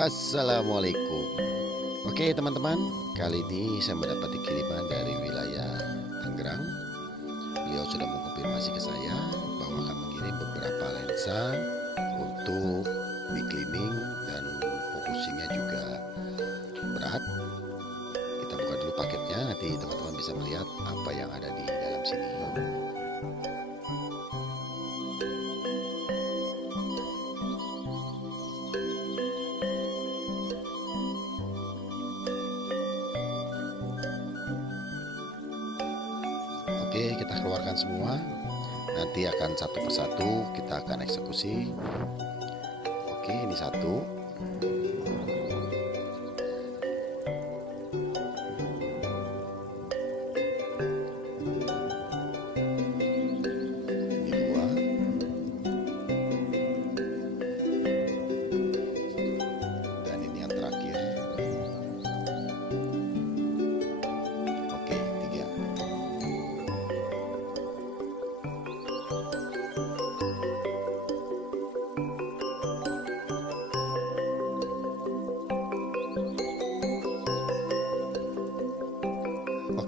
Assalamualaikum. Oke teman-teman, kali ini saya mendapati kiriman dari wilayah Tangerang. Beliau sudah mengkonfirmasi ke saya bahwa akan mengirim beberapa lensa untuk di cleaning dan focusingnya juga berat. Kita buka dulu paketnya, nanti teman-teman bisa melihat apa yang ada di dalam sini. Oke, kita keluarkan semua. Nanti akan satu persatu kita akan eksekusi. Oke, ini satu. Ini dua. Dan ini yang terakhir. Oke, tiga.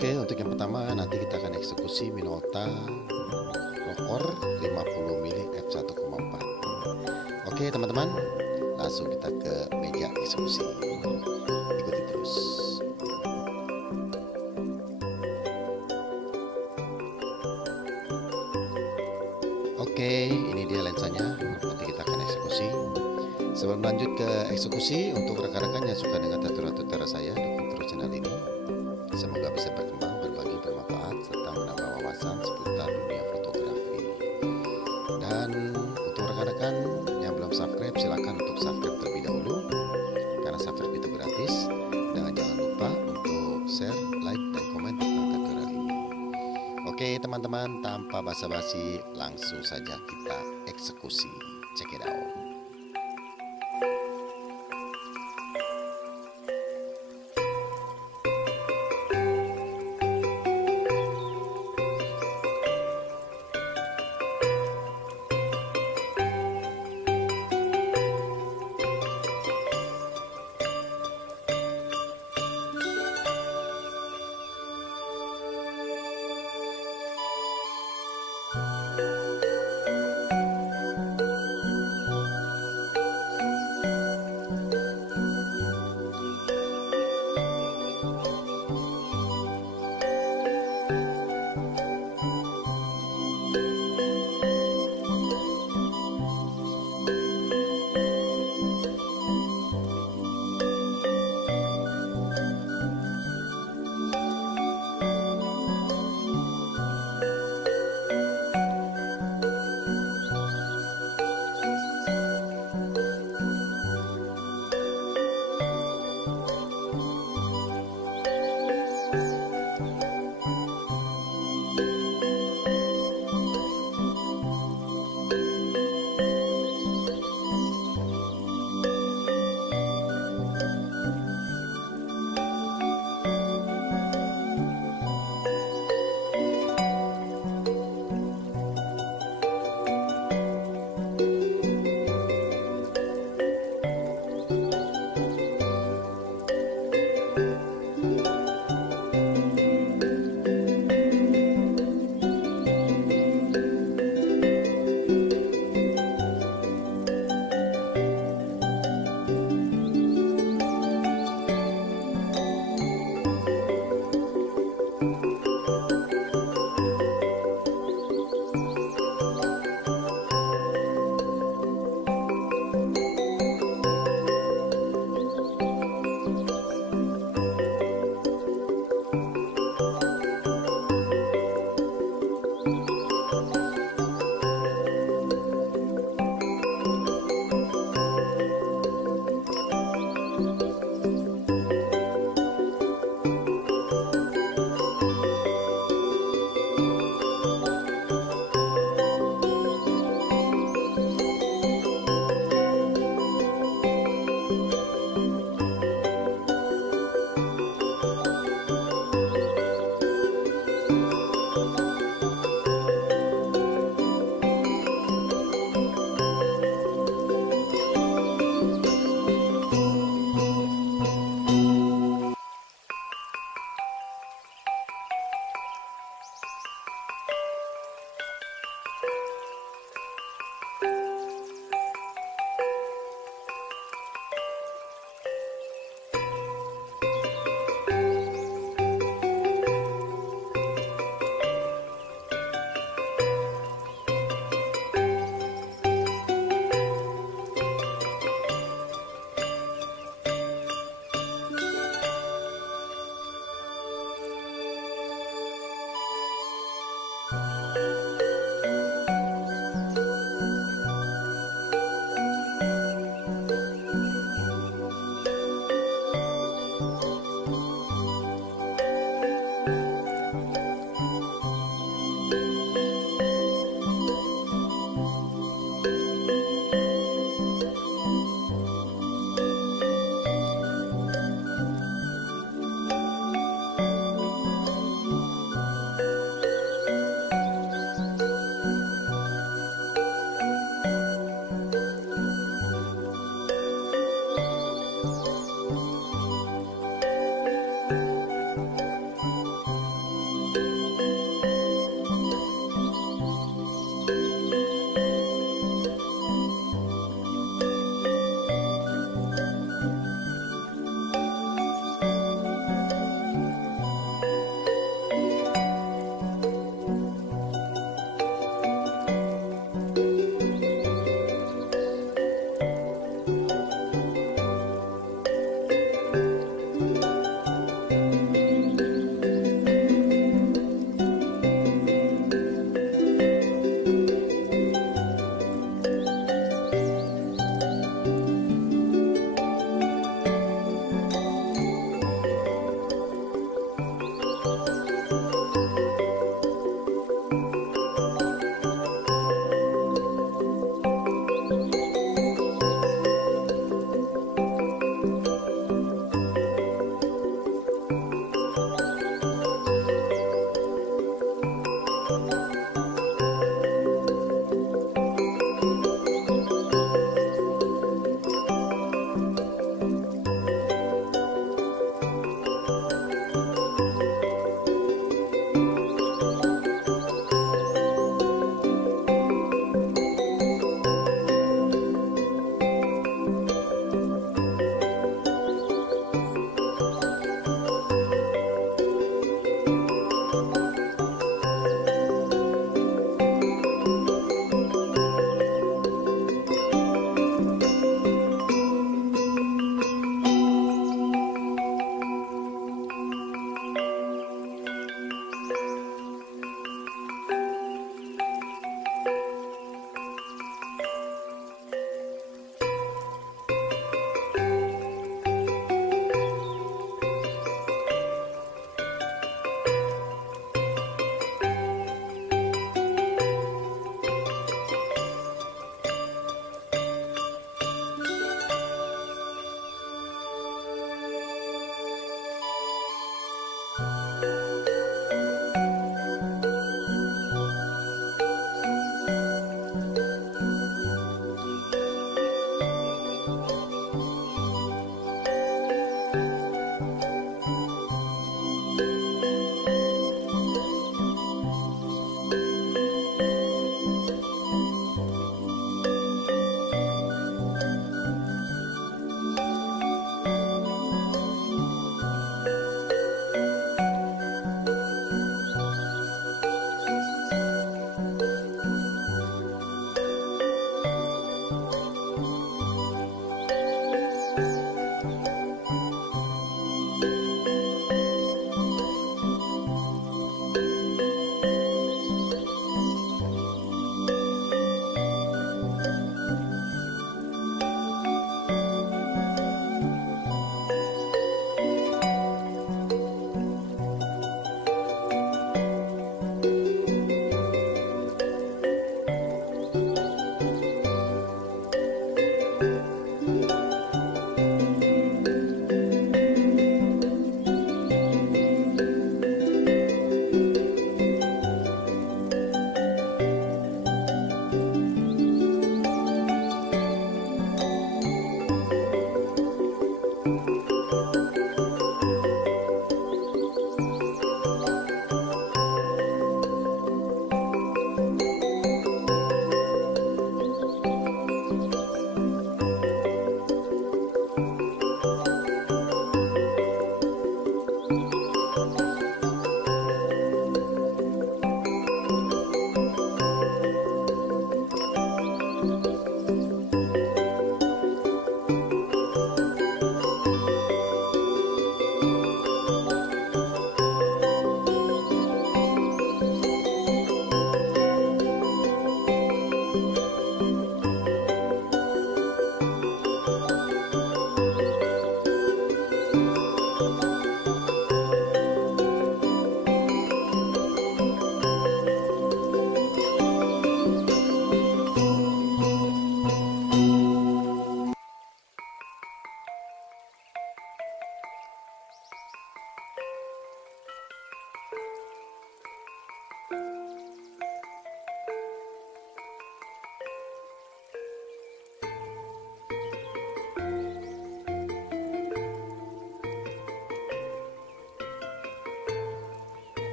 Oke, untuk yang pertama nanti kita akan eksekusi Minolta Rokkor 50mm F1.4. Oke teman-teman, langsung kita ke meja eksekusi. Ikuti terus. Oke, ini dia lensanya. Nanti kita akan eksekusi. Sebelum lanjut ke eksekusi, untuk rekan-rekan yang suka dengan tutorial-tutorial saya, dukung terus channel ini. Semoga bisa berkembang, berbagi, bermanfaat, serta menambah wawasan seputar dunia fotografi. Dan untuk rekan-rekan yang belum subscribe, silakan untuk subscribe terlebih dahulu, karena subscribe itu gratis. Dan jangan lupa untuk share, like, dan komen tentang tutorial ini. Oke teman-teman, tanpa basa-basi, langsung saja kita eksekusi. Check it out.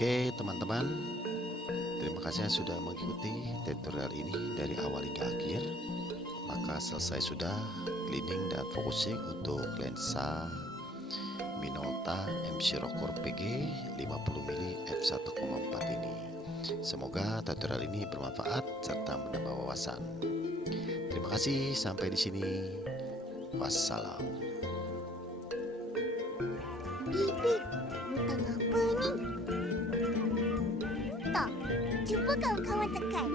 Oke teman-teman, terima kasih yang sudah mengikuti tutorial ini dari awal hingga akhir. Maka selesai sudah cleaning dan focusing untuk lensa Minolta MC Rokkor PG 50mm F1.4 ini. Semoga tutorial ini bermanfaat serta menambah wawasan. Terima kasih, sampai di sini. Wassalam. Bibik, butang apa ni? Tak, cuba kawan-kawan tekan.